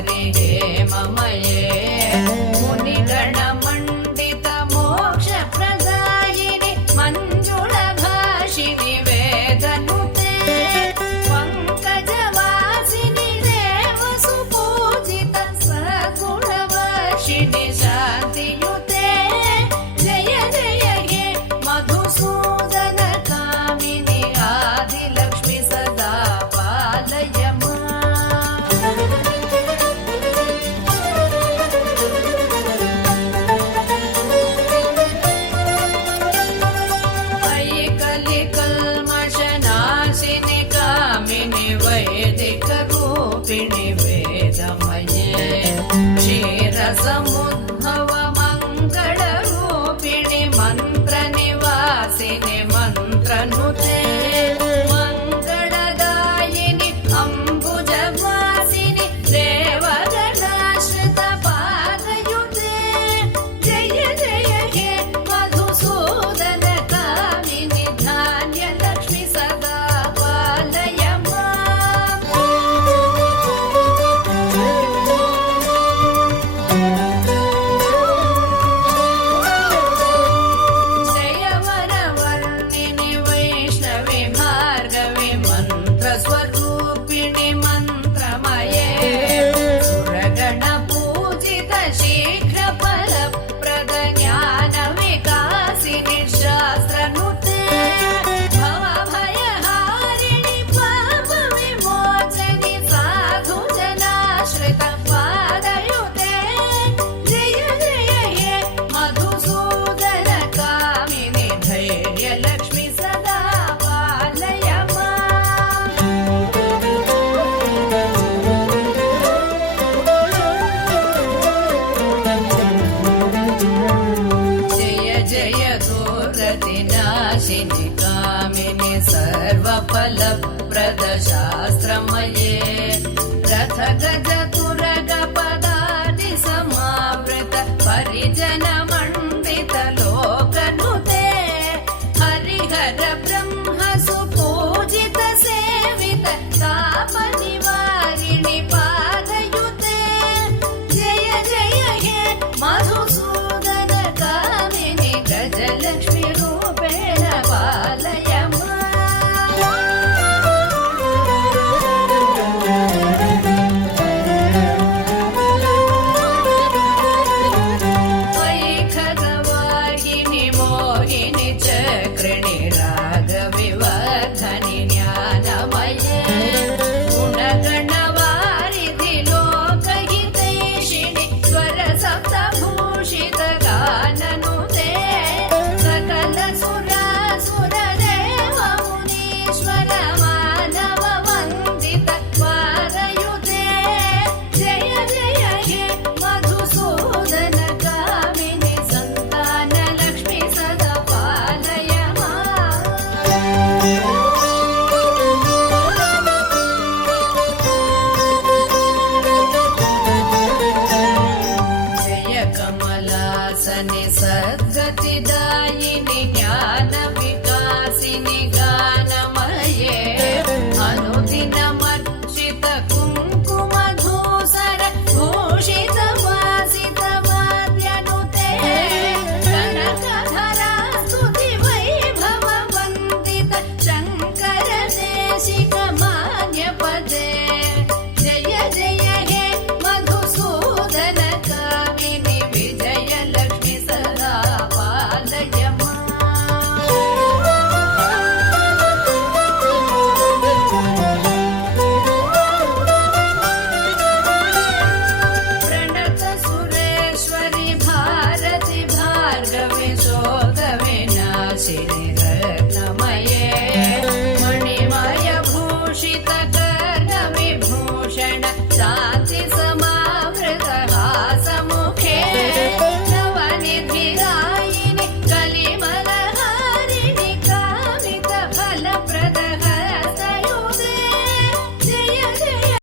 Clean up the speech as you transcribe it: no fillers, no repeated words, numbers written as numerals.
सुन्दरि हेममये मुनिगणमण्डित मोक्षप्रदायिनि मञ्जुळभाषिनि वेदनुते पङ्कजवासिनि देवसुपूजित सगुणवर्षिणि शान्तियुते जय जय हे मधुसूदन कामिनि आदिलक्ष्मि सदा पालय कलिकल्मषनाशिनि कामिनि वैदिकरूपिणि वेदमये क्षीरसमुद्भव मङ्गलरूपिणि मन्त्रनिवासिनि मन्त्रनुते मङ्गलदायिनि अम्बुजवासिनि देवगणाश्रित पादयुते जय जय हे मधुसूदन कामिनि धान्यलक्ष्मि सदा पालय जय वरवर्णिनि वैष्णवि भार्गवि मन्त्रस्वरूपिणि मन्त्रमये सुरगणपूजित शीघ्रफलप्रद ज्ञानविकासिनि शास्त्रनुते भवभयहारिणि पापविमोचनि साधुजनाश्रित पादयुते जय जय हे मधुसूदन कामिनि धैर्यलक्ष्मि सदा पालय जय जय दुर्गतिनाशिनि कामिनि सर्वफलप्रद शास्त्रमये रथ गज